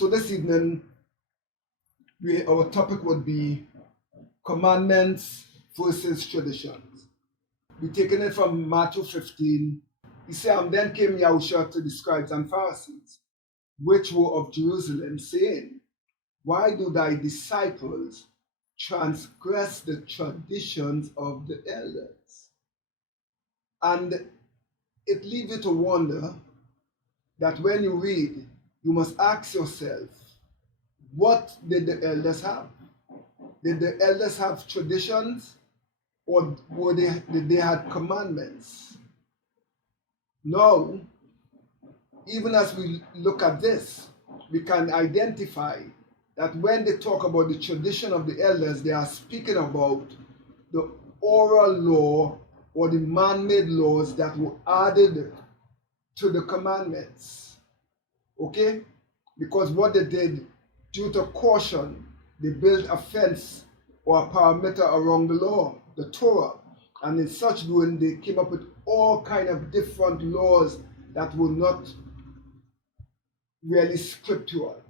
So this evening, our topic would be commandments versus traditions. We're taking it from Matthew 15. He said, and then came Yahushua to the scribes and Pharisees, which were of Jerusalem, saying, why do thy disciples transgress the traditions of the elders? And it leaves you to wonder that when you read, you must ask yourself, what did the elders have? Did the elders have traditions, or did they have commandments? Now, even as we look at this, we can identify that when they talk about the tradition of the elders, they are speaking about the oral law or the man-made laws that were added to the commandments. Okay? Because what they did, due to caution, they built a fence or a perimeter around the law, the Torah. And in such doing, they came up with all kind of different laws that were not really scriptural.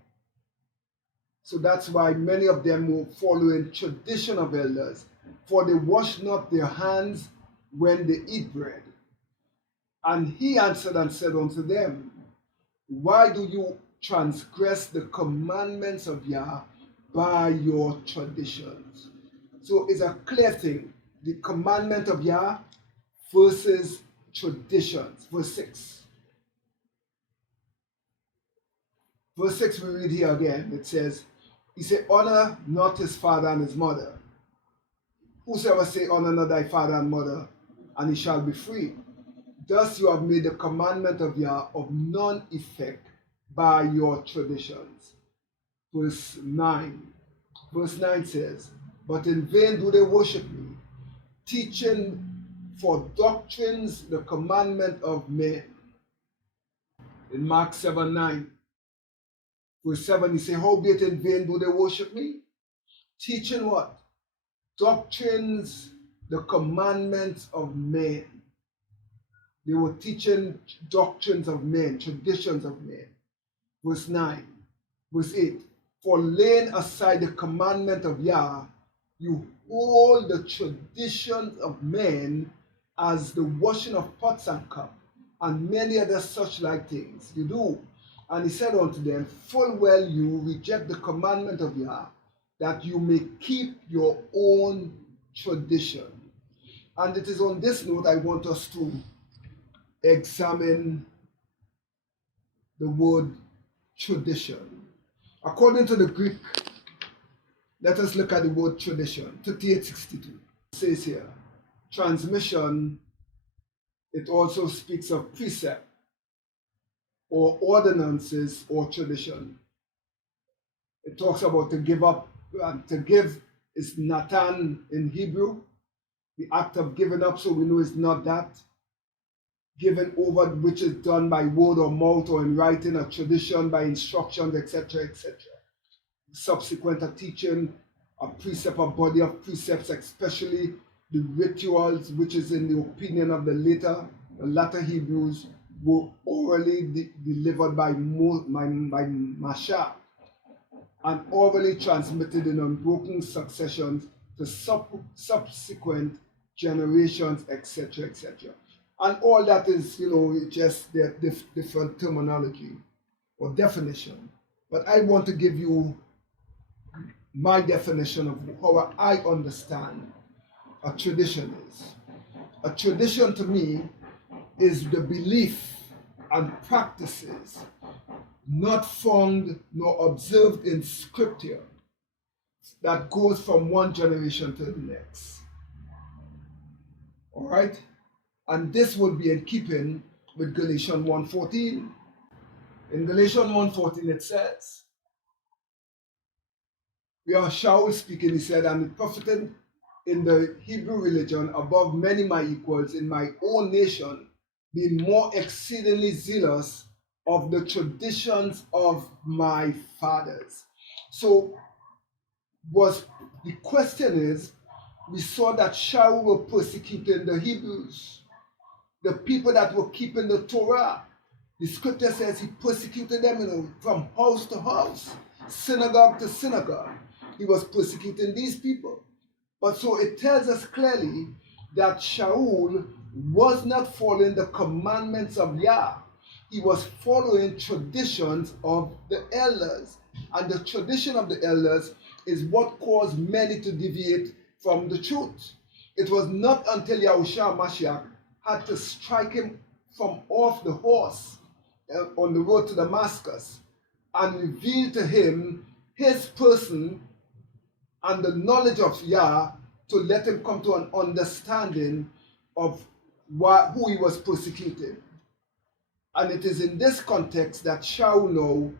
So that's why many of them were following tradition of elders, for they wash not their hands when they eat bread. And he answered and said unto them, why do you transgress the commandments of Yah by your traditions? So it's a clear thing, the commandment of Yah versus traditions. Verse 6. Verse 6 we read here again, it says, he said, honor not his father and his mother. Whosoever say, honor not thy father and mother, and he shall be free. Thus you have made the commandment of Yah of none effect by your traditions. Verse 9. Verse 9 says, but in vain do they worship me, teaching for doctrines the commandment of men. In Mark 7:9. Verse 7, he says, howbeit in vain do they worship me? Teaching what? Doctrines, the commandments of men. They were teaching doctrines of men, traditions of men. Verse 9. Verse 8, for laying aside the commandment of Yah, you hold the traditions of men as the washing of pots and cups, and many other such like things you do. And he said unto them, full well you reject the commandment of Yah, that you may keep your own tradition. And it is on this note I want us to examine the word tradition. According to the Greek, let us look at the word tradition. 3862 says here, transmission, it also speaks of precept, or ordinances, or tradition. It talks about to give up, and to give is Natan in Hebrew, the act of giving up, so we know it's not that. Given over, which is done by word or mouth or in writing, a tradition by instructions, etc., etc. Subsequent a teaching, a precept, a body of precepts, especially the rituals, which is in the opinion of the latter Hebrews, were orally delivered by Masha and orally transmitted in unbroken successions to subsequent generations, etc., etc. And all that is, just the different terminology or definition. But I want to give you my definition of how I understand a tradition is. A tradition to me is the belief and practices not found nor observed in scripture that goes from one generation to the next. All right? And this would be in keeping with Galatians 1:14. In Galatians 1:14 it says, we are Shaul speaking, he said, and it profited in the Hebrew religion above many my equals in my own nation, being more exceedingly zealous of the traditions of my fathers. So the question is, we saw that Shaul were persecuting the Hebrews, the people that were keeping the Torah. The scripture says he persecuted them from house to house, synagogue to synagogue. He was persecuting these people. But so it tells us clearly that Shaul was not following the commandments of Yah. He was following traditions of the elders. And the tradition of the elders is what caused many to deviate from the truth. It was not until Yahushua Mashiach had to strike him from off the horse on the road to Damascus and reveal to him his person and the knowledge of Yah to let him come to an understanding of who he was persecuting. And it is in this context that Shaul now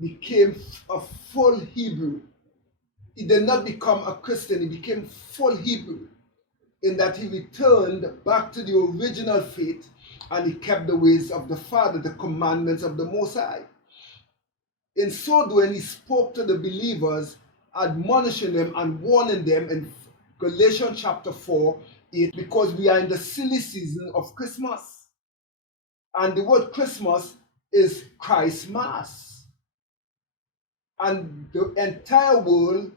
became a full Hebrew. He did not become a Christian, he became full Hebrew, in that he returned back to the original faith and he kept the ways of the Father, the commandments of the Most High. In so doing, he spoke to the believers, admonishing them and warning them in Galatians chapter 4, 8, because we are in the silly season of Christmas. And the word Christmas is Christ's Mass. And the entire world,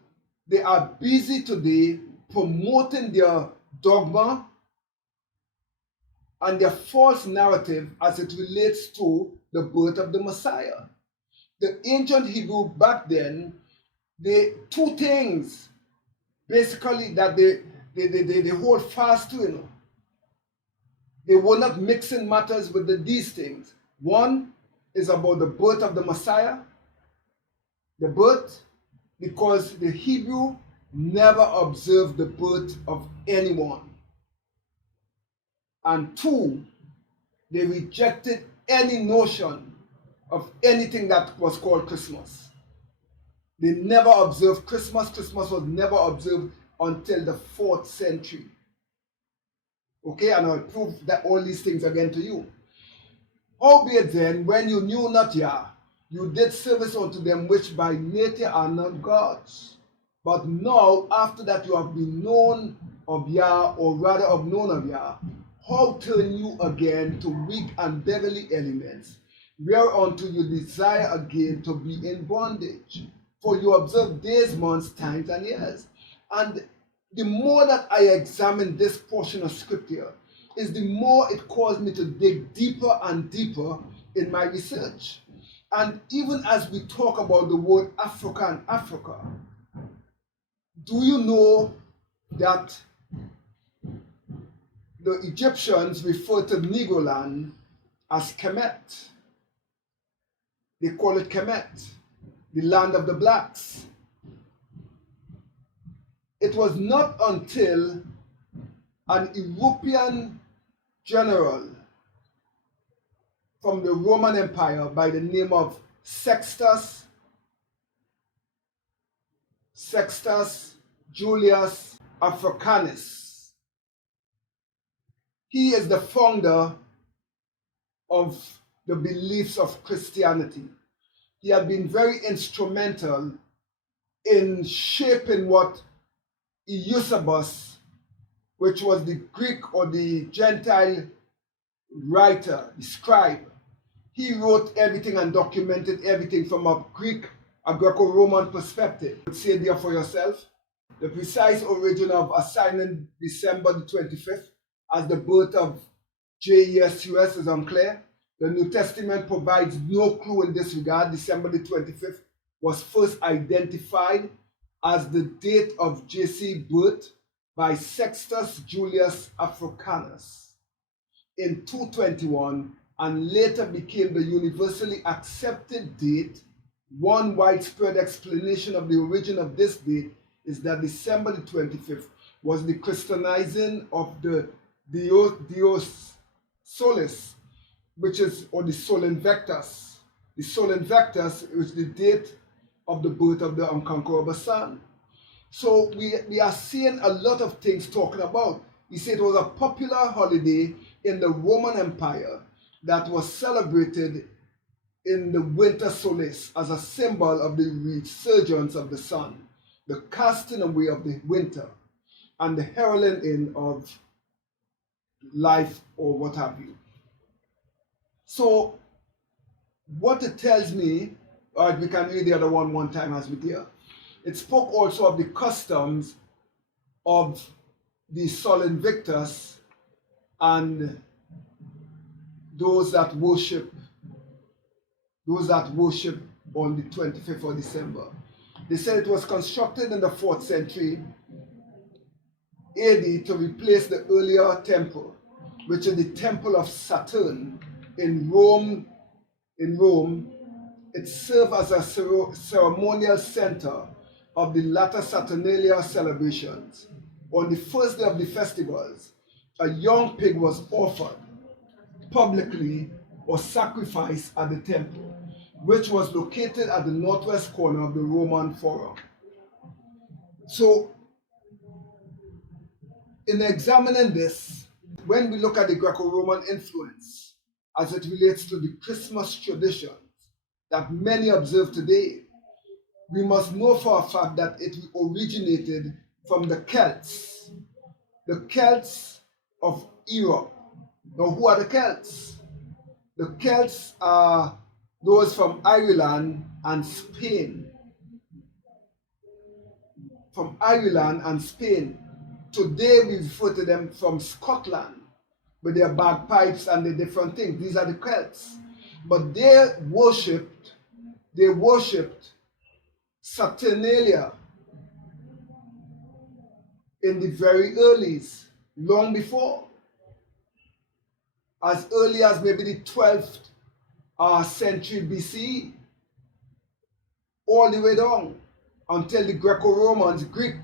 they are busy today promoting their dogma and their false narrative as it relates to the birth of the Messiah. The ancient Hebrew back then, two things basically that they hold fast to, They were not mixing matters with these things. One is about the birth of the Messiah, the birth, because the Hebrew never observed the birth of anyone. And two, they rejected any notion of anything that was called Christmas. They never observed Christmas. Christmas was never observed until the 4th century. Okay, and I'll prove that all these things again to you. Howbeit then, when you knew not Yah, you did service unto them which by nature are not gods. But now, after that you have been known of Yah, or rather of known of Yah, how turn you again to weak and beggarly elements, whereunto you desire again to be in bondage? For you observe days, months, times, and years. And the more that I examine this portion of scripture, is the more it caused me to dig deeper and deeper in my research. And even as we talk about the word Africa and Africa, do you know that the Egyptians refer to Negroland as Kemet? They call it Kemet, the land of the blacks. It was not until an European general from the Roman Empire by the name of Sextus Julius Africanus. He is the founder of the beliefs of Christianity. He had been very instrumental in shaping what Eusebius, which was the Greek or the Gentile writer, the scribe. He wrote everything and documented everything from a Greco-Roman perspective. Say there for yourself. The precise origin of assigning December the 25th as the birth of JESUS is unclear. The New Testament provides no clue in this regard. December the 25th was first identified as the date of JC's birth by Sextus Julius Africanus in 221, and later became the universally accepted date. One widespread explanation of the origin of this date is that December the 25th was the Christianizing of the Dios Solis, which is, or the Sol Invictus. The Sol Invictus is the date of the birth of the unconquerable Son. So we are seeing a lot of things talking about. He said it was a popular holiday in the Roman Empire that was celebrated in the winter solace as a symbol of the resurgence of the sun, the casting away of the winter, and the heralding in of life or what have you. So what it tells me, or we can read the other one time as we do. It spoke also of the customs of the Sol Invictus and those that worship on the 25th of December. They said it was constructed in the 4th century AD to replace the earlier temple, which is the Temple of Saturn in Rome. It served as a ceremonial center of the latter Saturnalia celebrations. On the first day of the festivals, a young pig was offered publicly or sacrificed at the temple, which was located at the northwest corner of the Roman Forum. So, in examining this, when we look at the Greco-Roman influence as it relates to the Christmas traditions that many observe today, we must know for a fact that it originated from the Celts of Europe. Now, who are the Celts? The Celts are those from Ireland and Spain. From Ireland and Spain. Today we refer to them from Scotland with their bagpipes and the different things. These are the Celts. But they worshipped Saturnalia in the very earlies, long before. As early as maybe the 12th century BC, all the way down until the Greek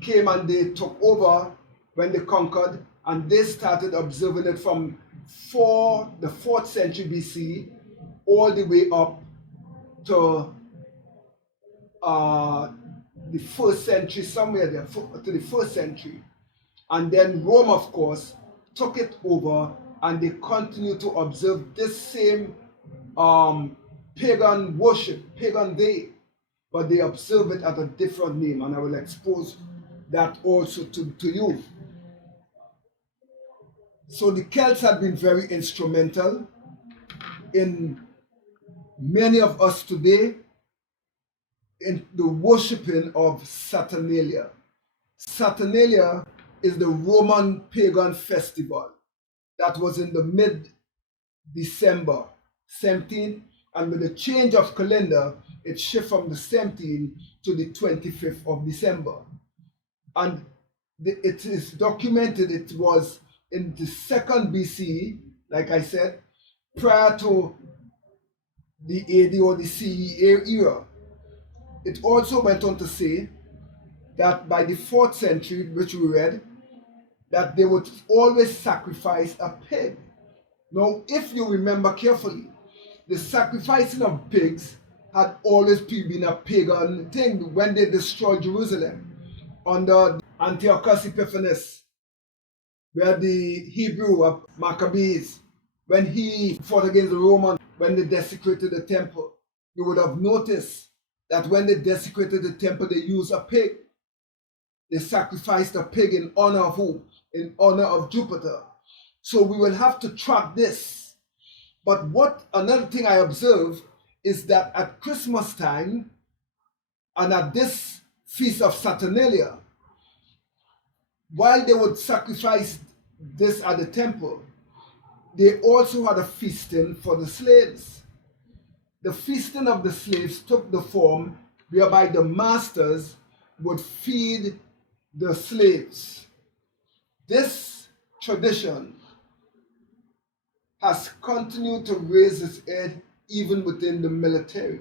came and they took over when they conquered, and they started observing it from the 4th century BC all the way up to the 1st century, somewhere there, to the 1st century. And then Rome, of course, took it over, and they continue to observe this same pagan worship, pagan day, but they observe it at a different name, and I will expose that also to you. So the Celts had been very instrumental in many of us today in the worshipping of Saturnalia. Saturnalia is the Roman pagan festival that was in the mid-December 17th, and with the change of calendar, it shifted from the 17th to the 25th of December. And it is documented it was in the 2nd BC, like I said, prior to the AD or the CE era. It also went on to say that by the 4th century, which we read, that they would always sacrifice a pig. Now, if you remember carefully, the sacrificing of pigs had always been a pagan thing when they destroyed Jerusalem under Antiochus Epiphanes, where the Hebrew of Maccabees, when he fought against the Romans, when they desecrated the temple, you would have noticed that when they desecrated the temple, they used a pig. They sacrificed a pig in honor of who? In honor of Jupiter. So we will have to track this. But another thing I observe is that at Christmas time and at this feast of Saturnalia, while they would sacrifice this at the temple, they also had a feasting for the slaves. The feasting of the slaves took the form whereby the masters would feed the slaves. This tradition has continued to raise its head even within the military.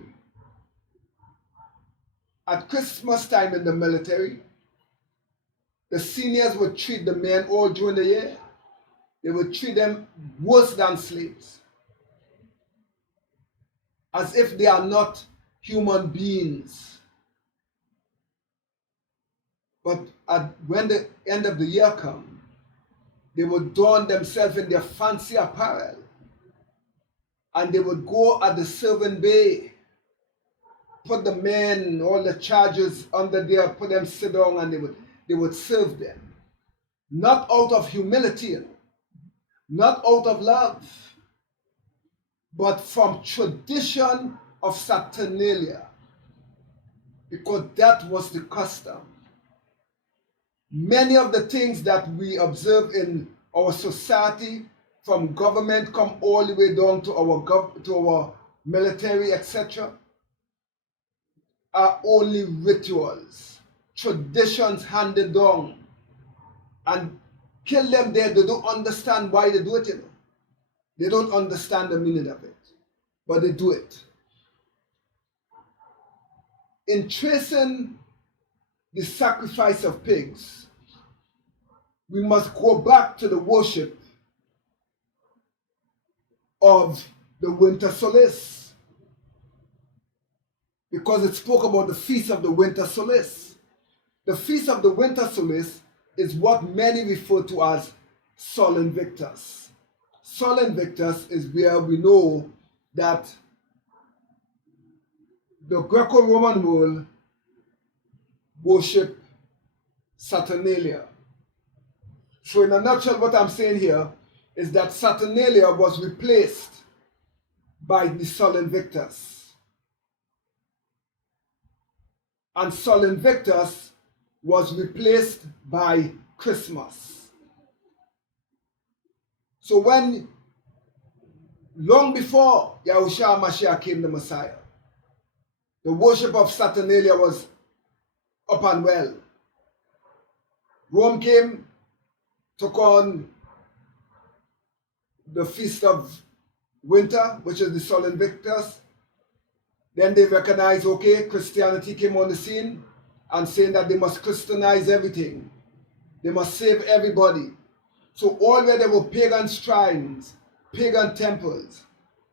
At Christmas time in the military, the seniors would treat the men all during the year. They would treat them worse than slaves, as if they are not human beings. But when the end of the year comes, they would don themselves in their fancy apparel, and they would go at the serving bay, put the men, all the charges under there, put them sit down, and they would serve them. Not out of humility, not out of love, but from tradition of Saturnalia, because that was the custom. Many of the things that we observe in our society, from government come all the way down to our military, etc., are only rituals, traditions handed down. And kill them there, they don't understand why they do it, you know. They don't understand the meaning of it, but they do it. In tracing the sacrifice of pigs, we must go back to the worship of the winter solace, because it spoke about the feast of the winter solace. The feast of the winter solace is what many refer to as Sol Invictus. Sol Invictus is where we know that the Greco-Roman world worship Saturnalia. So in a nutshell, what I'm saying here is that Saturnalia was replaced by the Sol Invictus. And Sol Invictus was replaced by Christmas. So when, long before Yahushua Mashiach came, the Messiah, the worship of Saturnalia was up and well. Rome came, took on the Feast of Winter, which is the Sol Invictus. Then they recognized, okay, Christianity came on the scene and saying that they must Christianize everything. They must save everybody. So all where there were pagan shrines, pagan temples,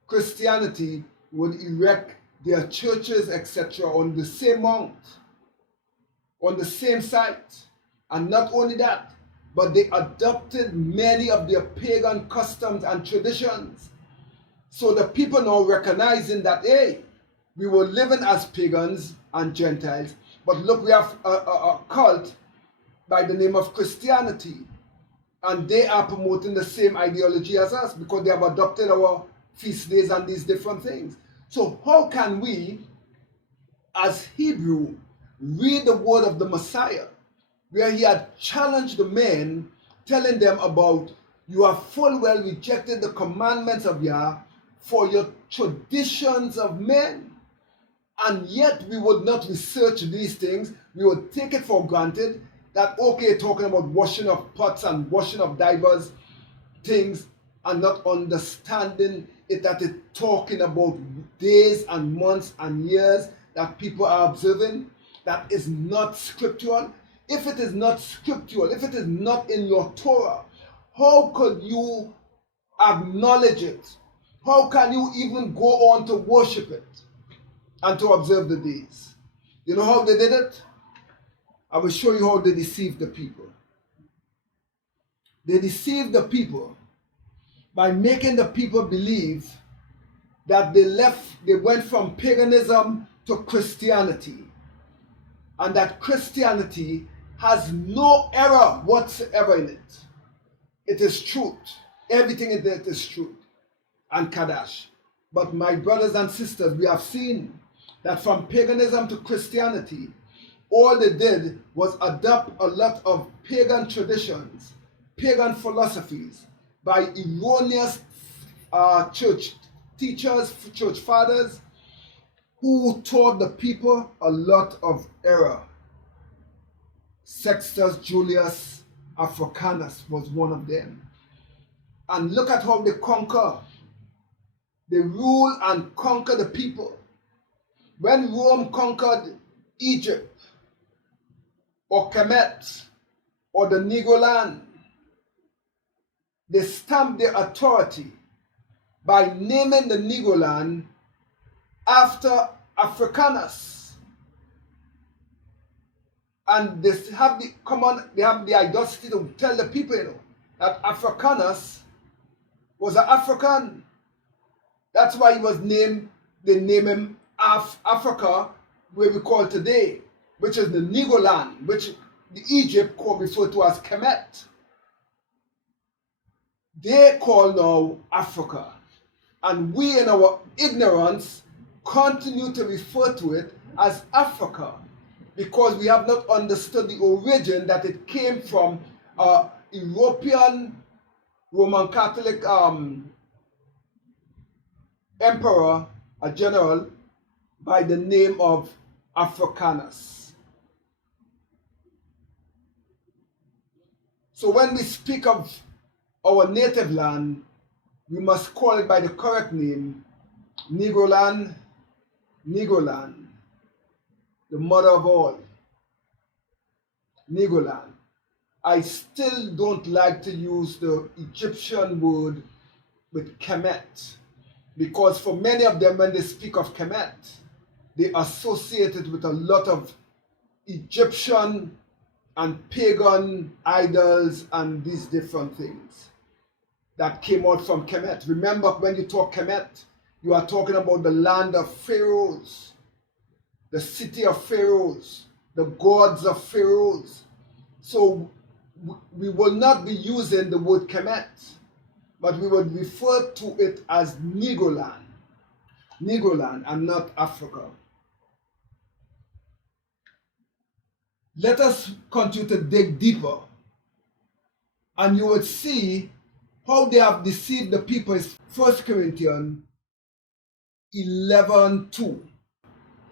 Christianity would erect their churches, etc., on the same mount, on the same site. And not only that, but they adopted many of their pagan customs and traditions. So the people now recognizing that, hey, we were living as pagans and Gentiles, but look, we have a cult by the name of Christianity. And they are promoting the same ideology as us because they have adopted our feast days and these different things. So how can we, as Hebrew, read the word of the Messiah, where he had challenged the men, telling them about, you have full well rejected the commandments of Yah for your traditions of men. And yet we would not research these things. We would take it for granted that, okay, talking about washing of pots and washing of divers things, and not understanding it, that it's talking about days and months and years that people are observing. That is not scriptural. If it is not scriptural, if it is not in your Torah, how could you acknowledge it? How can you even go on to worship it and to observe the days? You know how they did it? I will show you how they deceived the people. They deceived the people by making the people believe that they went from paganism to Christianity, and that Christianity has no error whatsoever in it. It is truth. Everything in it is truth and Kadash. But my brothers and sisters, we have seen that from paganism to Christianity, all they did was adopt a lot of pagan traditions, pagan philosophies by erroneous church teachers, church fathers, who taught the people a lot of error. Sextus Julius Africanus was one of them. And look at how they conquer. They rule and conquer the people. When Rome conquered Egypt, or Kemet, or the Negro land, they stamped their authority by naming the Negro land after Africanus. And they have the audacity to tell the people, you know, that Africanus was an African. That's why he was named, they name him Africa, where we call today, which is the Negro land, which the Egypt referred to as Kemet. They call now Africa. And we, in our ignorance, continue to refer to it as Africa because we have not understood the origin that it came from European Roman Catholic emperor, a general, by the name of Africanus. So when we speak of our native land, we must call it by the correct name, Negroland, Negroland, the mother of all, Negroland. I still don't like to use the Egyptian word with Kemet, because for many of them, when they speak of Kemet, they associate it with a lot of Egyptian and pagan idols and these different things that came out from Kemet. Remember, when you talk Kemet, you are talking about the land of pharaohs, the city of pharaohs, the gods of pharaohs. So we will not be using the word Kemet, but we would refer to it as Negroland, Negroland, and not Africa. Let us continue to dig deeper, and you would see how they have deceived the people. Is 1 Corinthians 11:2.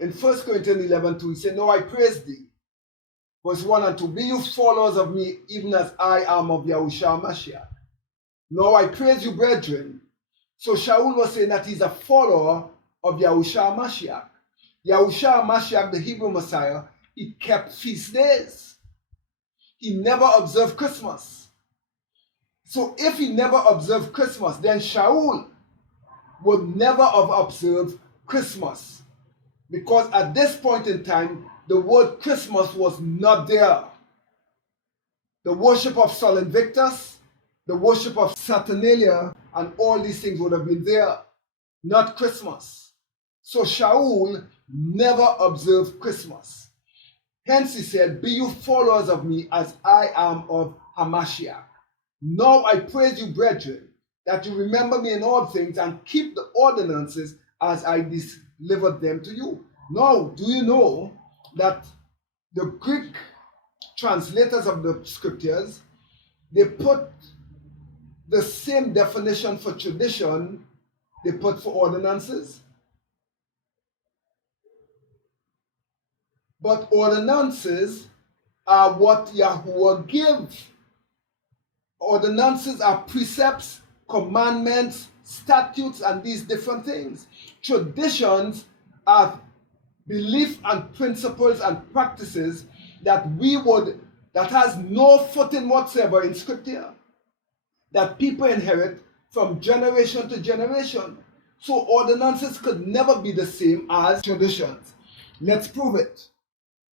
In 1 Corinthians 11:2, he said, "No, I praise thee." Verse 1 and 2, "Be you followers of me, even as I am of Yahushua Mashiach. Now I praise you, brethren." So Shaul was saying that he's a follower of Yahushua Mashiach. Yahushua Mashiach, the Hebrew Messiah, he kept feast days. He never observed Christmas. So if he never observed Christmas, then Shaul would never have observed Christmas. Because at this point in time, the word Christmas was not there. The worship of Sol Invictus, the worship of Saturnalia, and all these things would have been there, not Christmas. So Shaul never observed Christmas. Hence he said, "Be you followers of me as I am of Hamashiach. Now I praise you, brethren, that you remember me in all things and keep the ordinances as I delivered them to you." Now, do you know that the Greek translators of the scriptures, they put the same definition for tradition they put for ordinances? But ordinances are what Yahuwah gives. Ordinances are precepts, commandments, statutes, and these different things. Traditions are belief and principles and practices that has no footing whatsoever in scripture, that people inherit from generation to generation. So ordinances could never be the same as traditions. Let's prove it.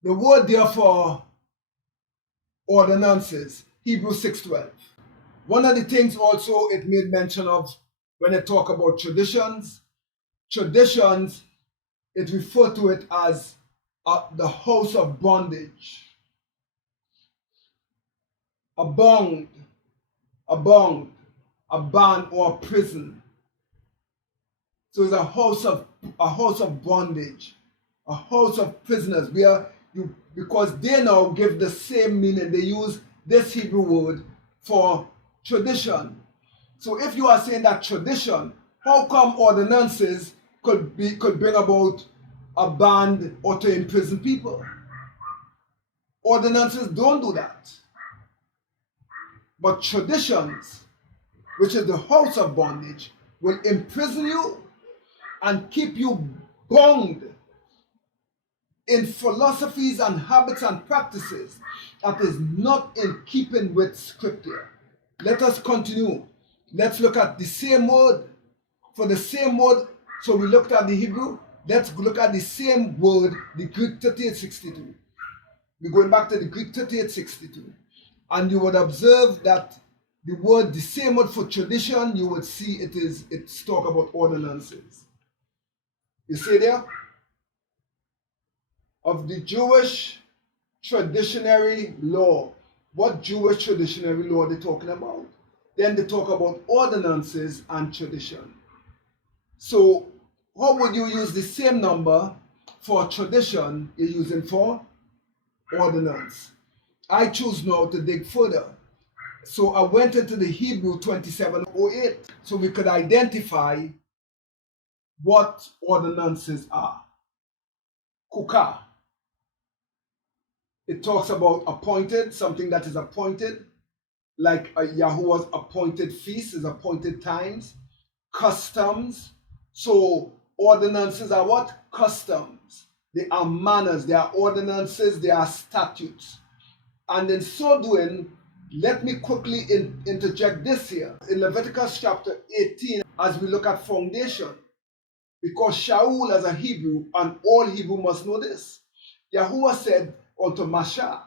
The word there for ordinances, Hebrews 6:12. One of the things also it made mention of when it talk about traditions, it referred to it as the house of bondage. A bond, a band or a prison. So it's a house of bondage, a house of prisoners, where because they now give the same meaning. They use this Hebrew word for tradition. So if you are saying that tradition, how come ordinances could bring about a band or to imprison people? Ordinances don't do that. But traditions, which is the house of bondage, will imprison you and keep you bound in philosophies and habits and practices that is not in keeping with scripture. Let us continue. Let's look at the same word. For the same word, so we looked at the Hebrew, let's look at the same word, the Greek 3862. We're going back to the Greek 3862. And you would observe that the same word for tradition, you would see it's talk about ordinances. You see there? Of the Jewish traditionary law. What Jewish traditionary law are they talking about? Then they talk about ordinances and tradition. So how would you use the same number for tradition you're using for ordinance? I choose now to dig further. So I went into the Hebrew 2708 so we could identify what ordinances are. Kukah. It talks about appointed, something that is appointed, like Yahuwah's appointed feasts, his appointed times. Customs. So ordinances are what? Customs. They are manners, they are ordinances, they are statutes. And in so doing, let me quickly interject this here. In Leviticus chapter 18, as we look at foundation, because Shaul as a Hebrew, and all Hebrew must know this, Yahuwah said unto Masha,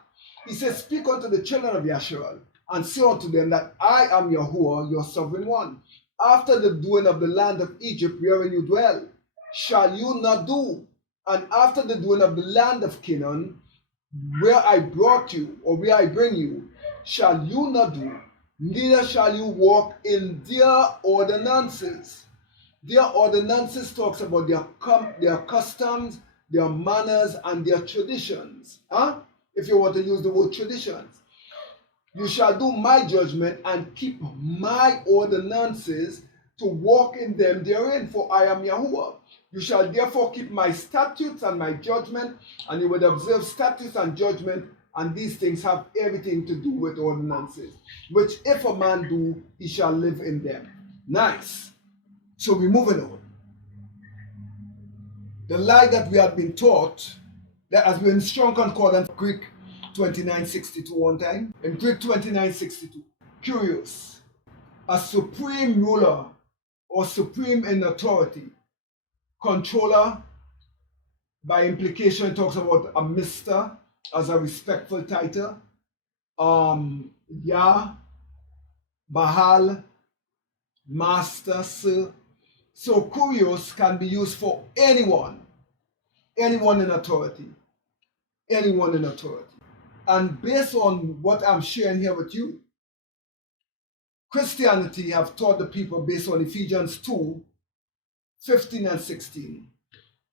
he said, speak unto the children of Yasharal, and say unto them that I am Yahuwah, your sovereign one. After the doing of the land of Egypt wherein you dwell, shall you not do? And after the doing of the land of Canaan, where I brought you, or where I bring you, shall you not do? Neither shall you walk in their ordinances. Their ordinances talks about their customs, their manners, and their traditions. If you want to use the word traditions. You shall do my judgment and keep my ordinances to walk in them therein, for I am Yahuwah. You shall therefore keep my statutes and my judgment, and you will observe statutes and judgment, and these things have everything to do with ordinances, which if a man do, he shall live in them. Nice. So we're moving on. The lie that we had been taught, that has been strong concordance, Greek 2962 one time. In Greek 2962, curious, a supreme ruler or supreme in authority, controller, by implication talks about a mister as a respectful title, Yah, Bahal, master, sir. So curious can be used for anyone in authority, anyone in authority. And based on what I'm sharing here with you, Christianity have taught the people based on Ephesians 2, 15 and 16.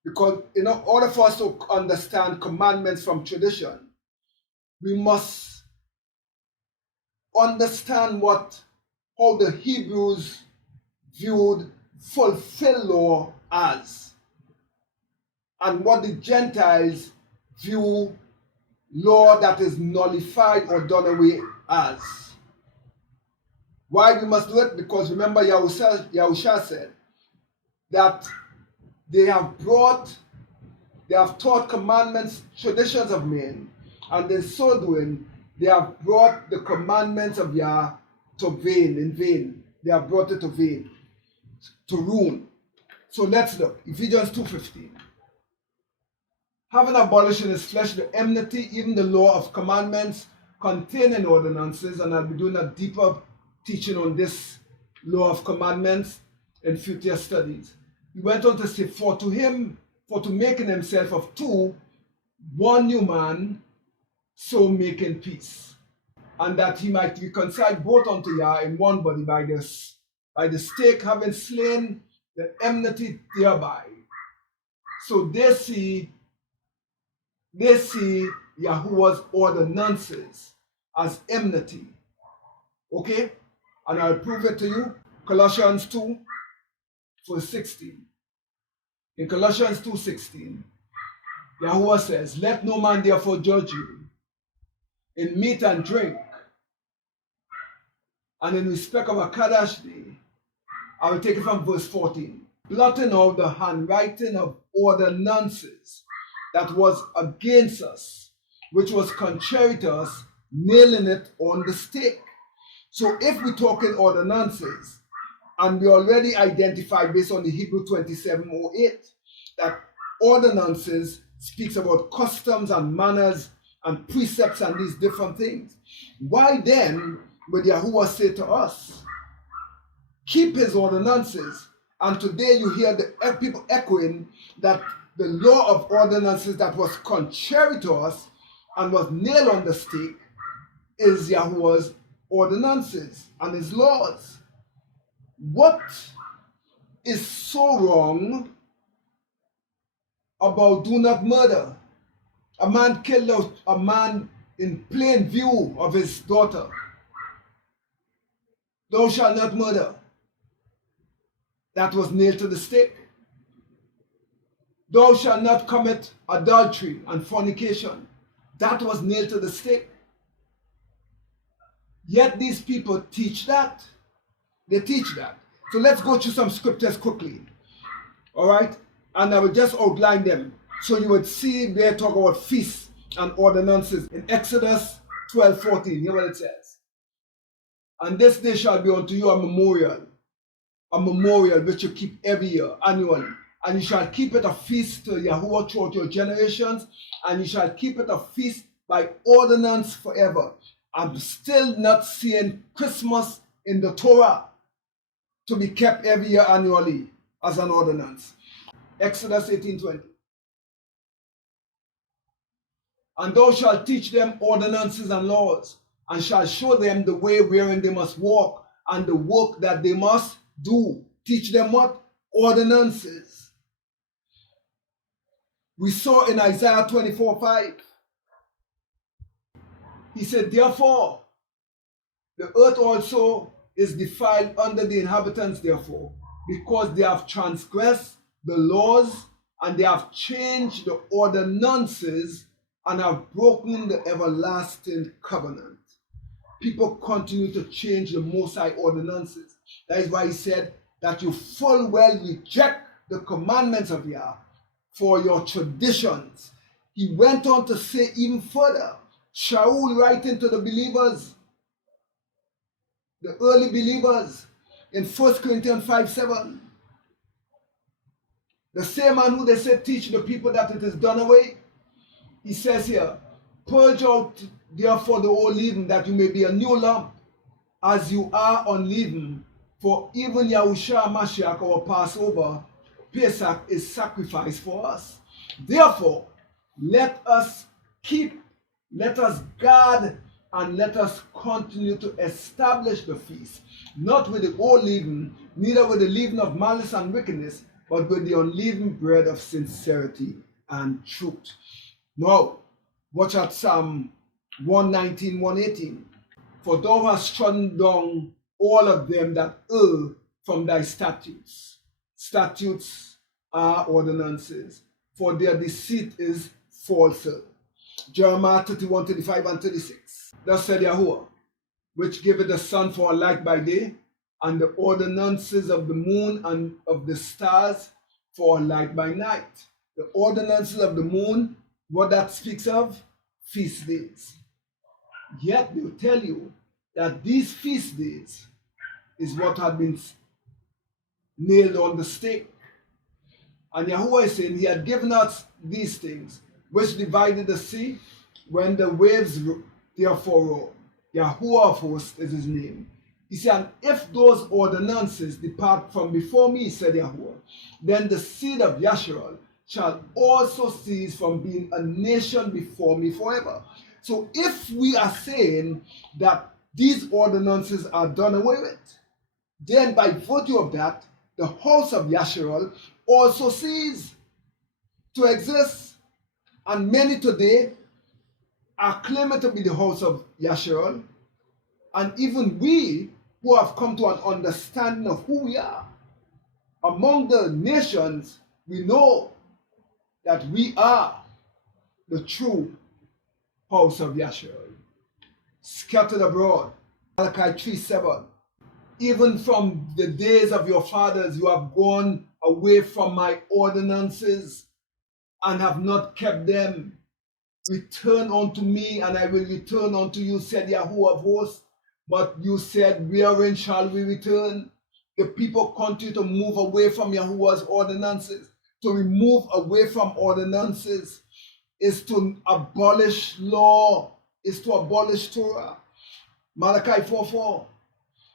Because in order for us to understand commandments from tradition, we must understand how the Hebrews viewed fulfill law as, and what the Gentiles view law that is nullified or done away as. Why we must do it? Because remember Yahusha said that they have taught commandments, traditions of men, and in so doing, they have brought the commandments of Yah to vain, in vain. They have brought it to vain, to ruin. So let's look. Ephesians 2:15. Having abolished in his flesh the enmity, even the law of commandments contained in ordinances, and I'll be doing a deeper teaching on this law of commandments in future studies. He went on to say, for to make in himself of two, one new man, so making peace, and that he might reconcile both unto Yah in one body by the stake, having slain the enmity thereby. So they see Yahuwah's ordinances as enmity. Okay? And I'll prove it to you. Colossians 2, verse 16. In Colossians 2:16, Yahuwah says, let no man therefore judge you in meat and drink, and in respect of a Kadash day. I will take it from verse 14. Blotting out the handwriting of ordinances that was against us, which was contrary to us, nailing it on the stake. So if we talk in ordinances, and we already identified based on the Hebrew 27:08, that ordinances speaks about customs and manners and precepts and these different things. Why then would Yahuwah say to us, keep his ordinances? And today you hear the people echoing that the law of ordinances that was contrary to us and was nailed on the stake is Yahuwah's ordinances and his laws. What is so wrong about do not murder. A man killed a man in plain view of his daughter. Thou shalt not murder. That was nailed to the stake. Thou shalt not commit adultery and fornication. That was nailed to the stake. Yet these people teach that. They teach that. So let's go through some scriptures quickly. All right? And I will just outline them. So you would see they talk about feasts and ordinances. In Exodus 12:14, hear what it says. And this day shall be unto you a memorial which you keep every year, annually. And you shall keep it a feast to Yahuwah throughout your generations, and you shall keep it a feast by ordinance forever. I'm still not seeing Christmas in the Torah to be kept every year annually as an ordinance. Exodus 18:20. And thou shalt teach them ordinances and laws, and shalt show them the way wherein they must walk, and the work that they must do. Teach them what? Ordinances. We saw in Isaiah 24:5. He said, therefore, the earth also is defiled under the inhabitants, therefore, because they have transgressed the laws, and they have changed the ordinances, and have broken the everlasting covenant. People continue to change the Most High ordinances. That is why he said that you full well reject the commandments of Yah for your traditions. He went on to say even further, Shaul writing to the believers, the early believers, in 1 Corinthians 5:7. The same man who they said teach the people that it is done away. He says here, purge out therefore the old leaven, that you may be a new lump, as you are unleavened. For even Yahushua Mashiach, our Passover, Pesach, is sacrificed for us. Therefore, let us guard, and let us continue to establish the feast, not with the old leaven, neither with the leaven of malice and wickedness, but with the unleavened bread of sincerity and truth. Now, watch out Psalm 119, 118. For thou hast trodden down all of them that err from thy statutes. Statutes are ordinances, for their deceit is falsehood. Jeremiah 31, 35 and 36. Thus said Yahuwah, which giveth the sun for a light by day, and the ordinances of the moon and of the stars for a light by night. The ordinances of the moon, what that speaks of? Feast days. Yet they will tell you that these feast days is what had been nailed on the stake. And Yahuwah is saying he had given us these things, which divided the sea when the waves therefore roar. Yahuwah of hosts is his name. He said, and if those ordinances depart from before me, said Yahuwah, then the seed of Yasharal shall also cease from being a nation before me forever. So if we are saying that these ordinances are done away with, then by virtue of that, the house of Yasharal also cease to exist. And many today are claiming to be the house of Yasharal. And even we who have come to an understanding of who we are, among the nations, we know that we are the true house of Yasharal, scattered abroad. Malachi 3:7. Even from the days of your fathers, you have gone away from my ordinances and have not kept them. Return unto me, and I will return unto you, said Yahuwah of hosts. But you said, wherein shall we return? The people continue to move away from Yahuwah's ordinances. To remove away from ordinances is to abolish law, is to abolish Torah. Malachi 4:4.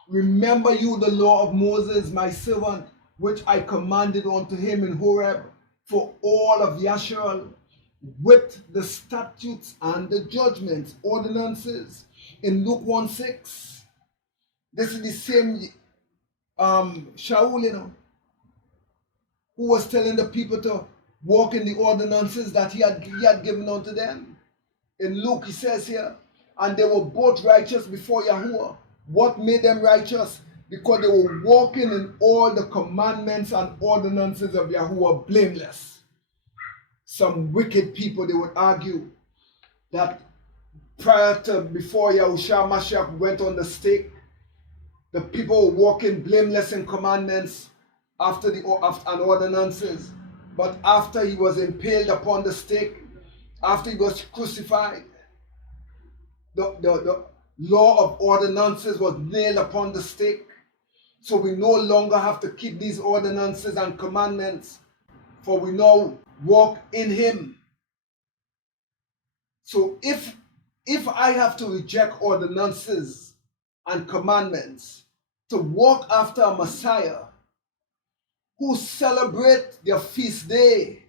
Remember you the law of Moses, my servant, which I commanded unto him in Horeb, for all of Yasharal, with the statutes and the judgments, ordinances. In Luke 1:6, this is the same Shaul, who was telling the people to walk in the ordinances that he had given unto them. In Luke, he says here, and they were both righteous before Yahuwah. What made them righteous? Because they were walking in all the commandments and ordinances of Yahuwah blameless. Some wicked people, they would argue that before Yahushua Mashiach went on the stake, the people were walking blameless in commandments and ordinances. But after he was impaled upon the stake, after he was crucified, the law of ordinances was nailed upon the stake. So we no longer have to keep these ordinances and commandments, for we now walk in him. So if I have to reject ordinances and commandments to walk after a Messiah who celebrate their feast day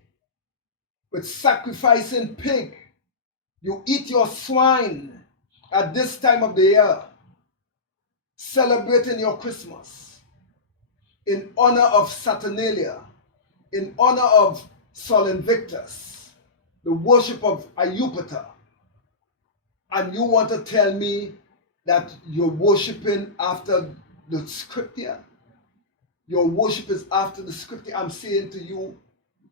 with sacrificing pig, you eat your swine at this time of the year, celebrating your Christmas in honor of Saturnalia, in honor of Sol Invictus, the worship of Ayupata, and you want to tell me that you're worshiping after the scripture? Your worship is after the scripture. I'm saying to you,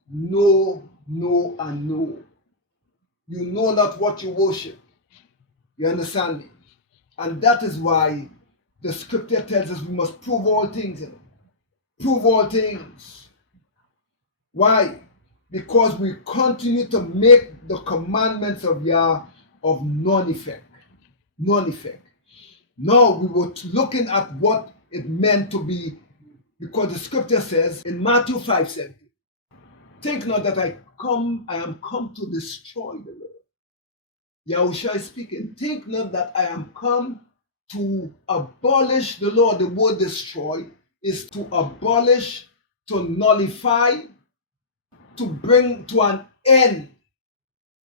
no, no, and no. You know not what you worship. You understand me? And that is why the scripture tells us we must prove all things. Prove all things. Why? Because we continue to make the commandments of Yah of non-effect. Non-effect. Now we were looking at what it meant to be, because the scripture says in Matthew 5:17, think not that I am come to destroy the law. Yahushua is speaking. Think not that I am come to abolish the law. The word destroy is to abolish, to nullify, to bring to an end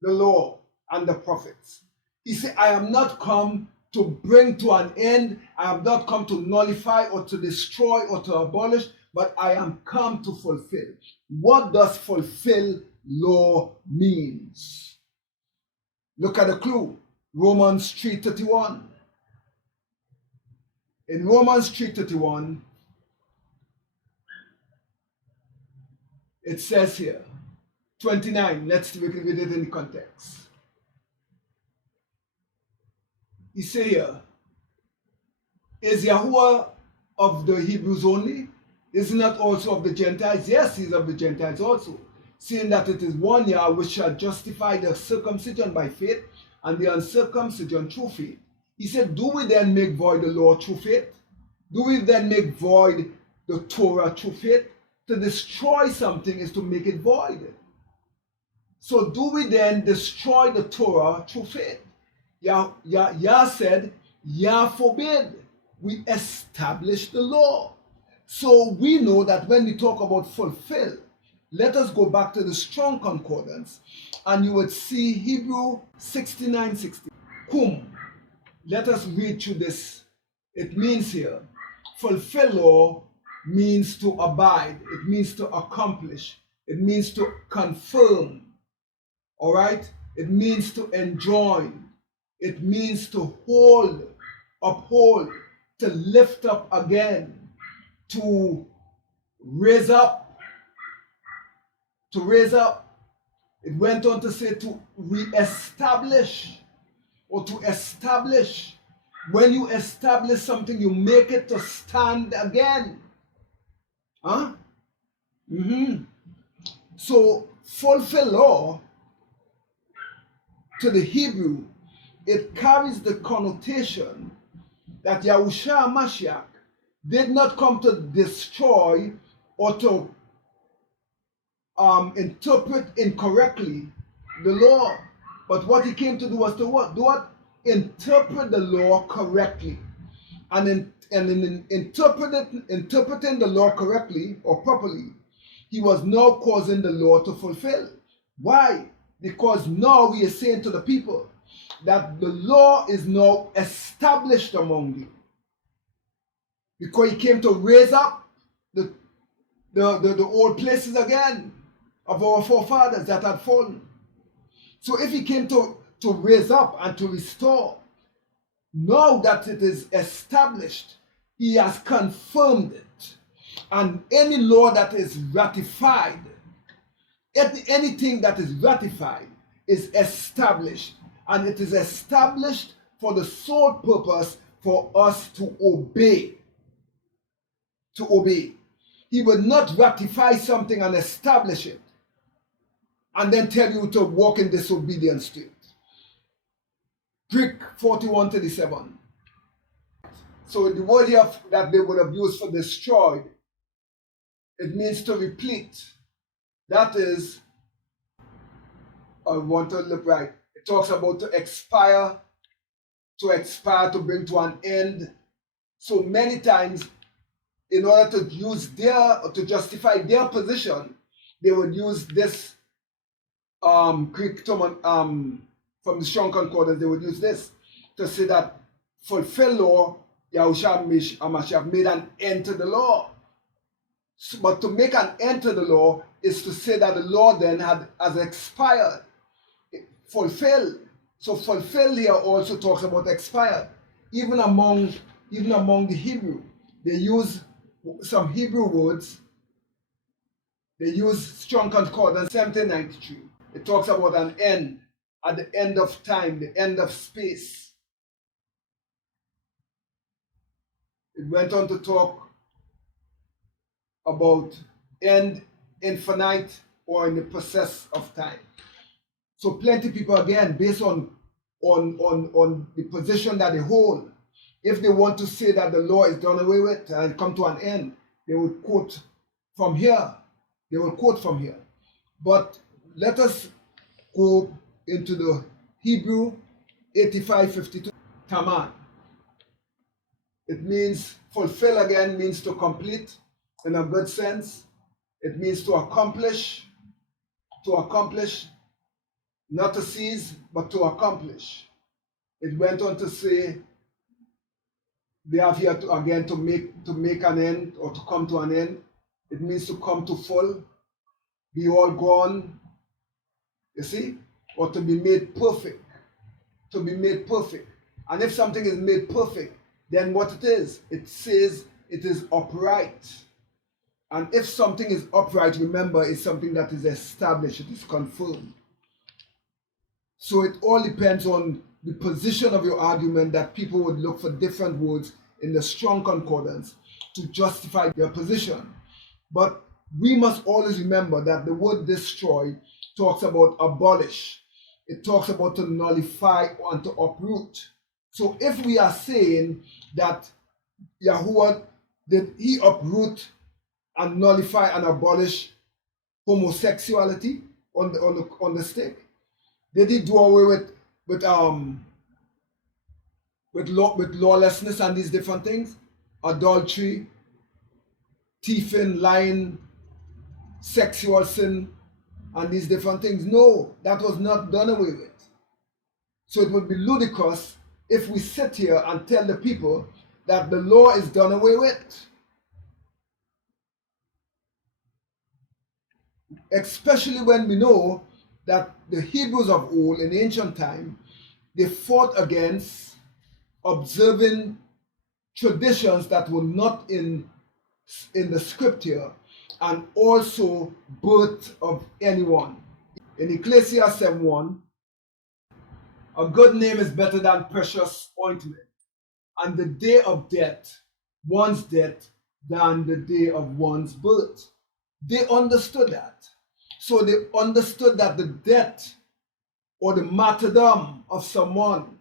the law and the prophets. He said, I am not come to bring to an end. I have not come to nullify or to destroy or to abolish, but I am come to fulfill. What does fulfill law means? Look at the clue. Romans 3:31. In Romans 3:31, it says here, 29, let's read it in the context. He say here, is Yahuwah of the Hebrews only? Is he not also of the Gentiles? Yes, he is of the Gentiles also, seeing that it is one Yah which shall justify the circumcision by faith and the uncircumcision through faith. He said, do we then make void the law through faith? Do we then make void the Torah through faith? To destroy something is to make it void. So do we then destroy the Torah through faith? Yah said, Yah forbid. We establish the law. So we know that when we talk about fulfill, let us go back to the Strong Concordance, and you would see Hebrew 69:60. Kum. Let us read through this. It means here, fulfill law means to abide. It means to accomplish. It means to confirm. All right? It means to enjoin. It means to hold, uphold, to lift up again, to raise up, to raise up. It went on to say to re-establish or to establish. When you establish something, you make it to stand again. Huh? So fulfill law to the Hebrew, it carries the connotation that Yahushua Mashiach did not come to destroy or to interpret incorrectly the law, but what he came to do was to what? Do what? Interpret the law correctly. And in interpreting the law correctly or properly, he was now causing the law to fulfill. Why? Because now he is saying to the people that the law is now established among you. Because he came to raise up the old places again of our forefathers that had fallen. So if he came to raise up and to restore, now that it is established, he has confirmed it. And any law that is ratified, anything that is ratified is established. And it is established for the sole purpose for us to obey. To obey. He will not ratify something and establish it and then tell you to walk in disobedience to it. Greek 41:37. So the word here that they would have used for destroyed, it means to replete. That is, I want to look right. It talks about to expire, to bring to an end. So many times, in order to to justify their position, they would use this Greek term from the Strong Concordance. They would use this to say that fulfill law, Yahushua HaMashiach made an end to the law. But to make an end to the law is to say that the law then has expired. Fulfill. So fulfill here also talks about expired. Even among the Hebrew, they use some Hebrew words. They use Strong Concordance 1793. It talks about an end, at the end of time, the end of space. It went on to talk about end infinite or in the process of time. So plenty of people, again, based on the position that they hold, if they want to say that the law is done away with and come to an end, they would quote from here. They will quote from here. But let us go into the Hebrew 85:52. Taman. It means fulfill again, means to complete in a good sense. It means to accomplish, not to cease, but to accomplish. It went on to say, they have here to make an end or to come to an end. It means to come to full, be all gone, you see, or to be made perfect. To be made perfect. And if something is made perfect, then what it says it is upright. And if something is upright, remember, it's something that is established, it is confirmed. So it all depends on the position of your argument that people would look for different words in the Strong Concordance to justify their position. But we must always remember that the word destroy talks about abolish. It talks about to nullify and to uproot. So if we are saying that Yahuwah, did he uproot and nullify and abolish homosexuality on the stick? Did he do away with lawlessness and these different things? Adultery, thieving, lying, sexual sin, and these different things? No, that was not done away with. So it would be ludicrous if we sit here and tell the people that the law is done away with. Especially when we know that the Hebrews of old in ancient time, they fought against observing traditions that were not in the scripture, and also birth of anyone. In Ecclesiastes 7:1, a good name is better than precious ointment, and the day of death, one's death, than the day of one's birth. They understood that. So they understood that the death or the martyrdom of someone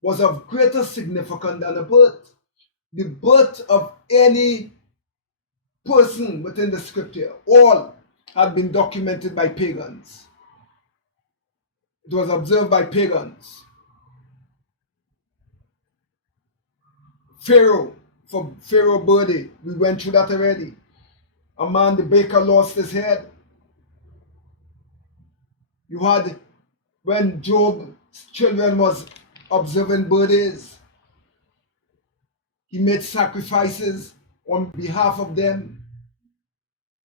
was of greater significance than the birth. The birth of any person within the scripture, all had been documented by pagans. It was observed by pagans. Pharaoh, for Pharaoh birthday, we went through that already. A man, the baker, lost his head. You had, when Job's children was observing birthdays, he made sacrifices on behalf of them.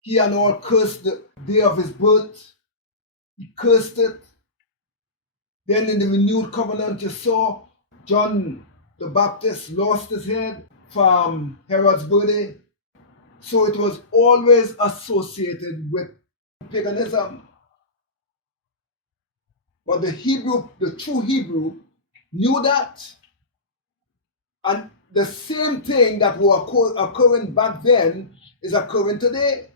He and all cursed the day of his birth. He cursed it. Then in the renewed covenant, you saw John the Baptist lost his head from Herod's birthday. So it was always associated with paganism. But the true Hebrew, knew that. And the same thing that was occurring back then is occurring today.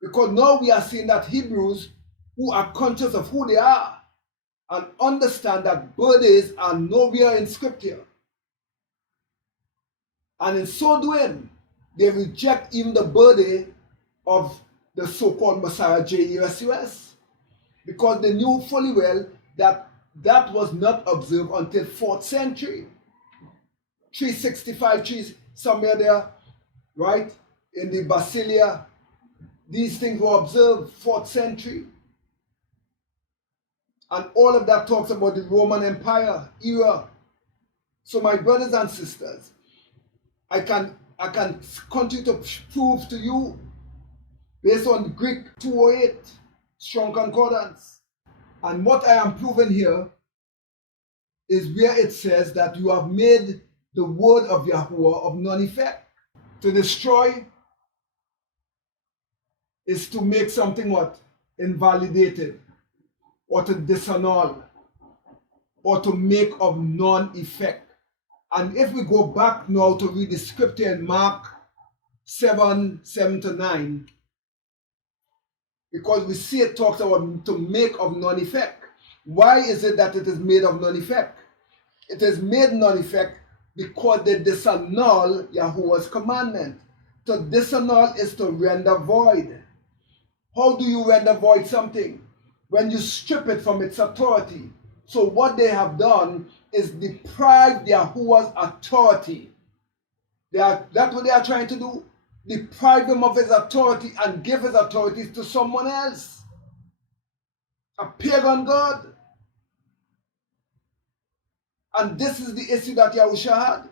Because now we are seeing that Hebrews who are conscious of who they are and understand that birthdays are nowhere in Scripture. And in so doing, they reject even the birthday of the so-called Messiah Jesus, because they knew fully well that that was not observed until 4th century. 365, somewhere there, right? In the Basilia, these things were observed 4th century. And all of that talks about the Roman Empire era. So my brothers and sisters, I can continue to prove to you based on the Greek 208, Strong Concordance. And what I am proving here is where it says that you have made the word of Yahuwah of none effect. To destroy is to make something what? Invalidated, or to disannul, or to make of non-effect. And if we go back now to read the scripture in Mark 7:7-9, because we see it talks about to make of non-effect. Why is it that it is made of non-effect? It is made non-effect because they disannul Yahuwah's commandment. To disannul is to render void. How do you render void something? When you strip it from its authority. So what they have done is deprive Yahuwah's authority. That's what they are trying to do. Deprive him of his authority and give his authority to someone else. A pagan god. And this is the issue that Yahusha had,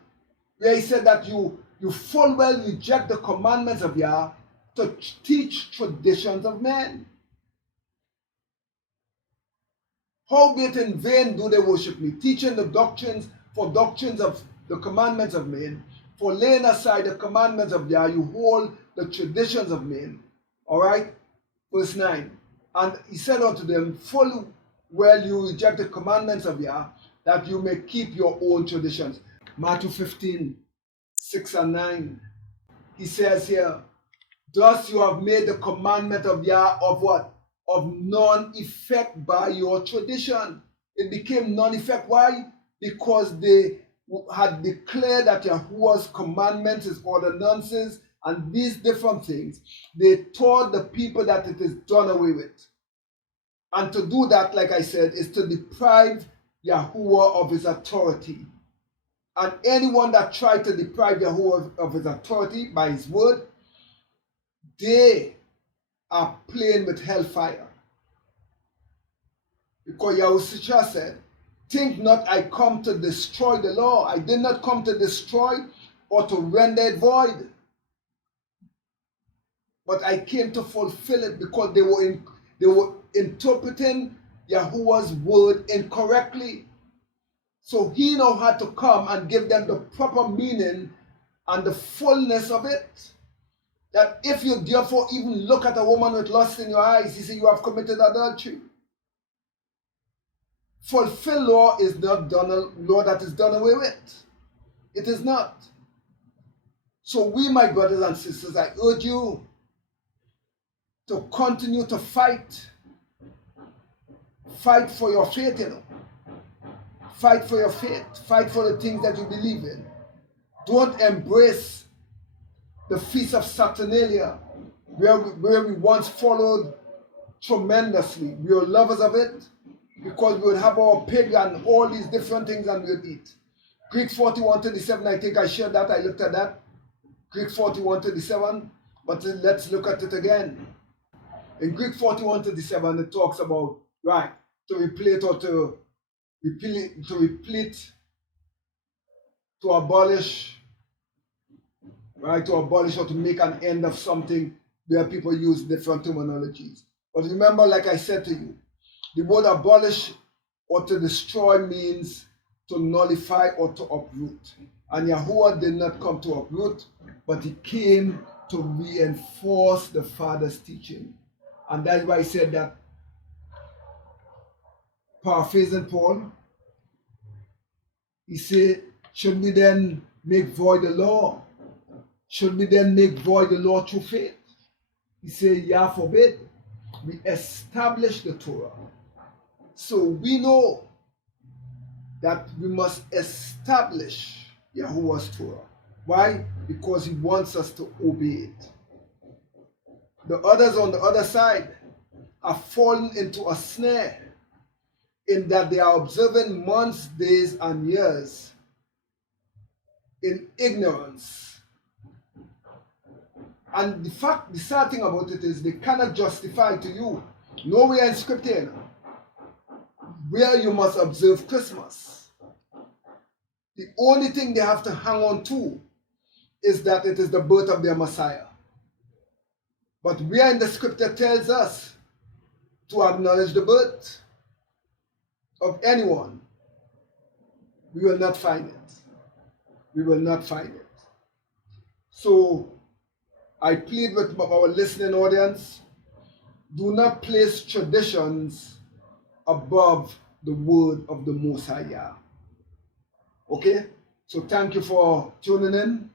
where he said that you full well reject the commandments of Yah to teach traditions of men. Howbeit in vain do they worship me, teaching the doctrines of the commandments of men. For laying aside the commandments of Yah, you hold the traditions of men. All right? Verse 9. And he said unto them, full well you reject the commandments of Yah, that you may keep your own traditions. Matthew 15:6-9. He says here, thus you have made the commandment of Yah of what? Of non-effect by your tradition. It became non-effect. Why? Because they had declared that Yahuwah's commandments is ordinances and these different things. They taught the people that it is done away with. And to do that, like I said, is to deprive Yahuwah of his authority. And anyone that tried to deprive Yahuwah of his authority by his word, they are playing with hellfire. Because Yahushua said, think not I come to destroy the law. I did not come to destroy or to render it void. But I came to fulfill it, because they were interpreting Yahuwah's word incorrectly. So he now had to come and give them the proper meaning and the fullness of it. That if you therefore even look at a woman with lust in your eyes, he said you have committed adultery. Fulfill law is not done, law that is done away with. It is not. So we, my brothers and sisters, I urge you to continue to fight. Fight for your faith, you know. Fight for your faith. Fight for the things that you believe in. Don't embrace the Feast of Saturnalia, where we once followed tremendously. We were lovers of it, because we would have our pig and all these different things and we would eat. Greek 41:37, I think I shared that, I looked at that. Greek 41:37, but let's look at it again. In Greek 41:37, it talks about, right, to replete or to replete, to abolish right? To abolish or to make an end of something where people use different terminologies. But remember, like I said to you, the word abolish or to destroy means to nullify or to uproot. And Yahuwah did not come to uproot, but he came to reinforce the Father's teaching. And that's why he said that, paraphrasing Paul, he said, should we then make void the law? Should we then make void the law through faith? He said, Yah forbid. We establish the Torah. So we know that we must establish Yahuwah's Torah. Why? Because he wants us to obey it. The others on the other side are falling into a snare in that they are observing months, days, and years in ignorance. And the sad thing about it is they cannot justify to you, nowhere in Scripture, where you must observe Christmas. The only thing they have to hang on to is that it is the birth of their Messiah. But where in the Scripture tells us to acknowledge the birth of anyone, we will not find it. We will not find it. So I plead with our listening audience, do not place traditions above the word of the Most High Yah. Okay? So thank you for tuning in.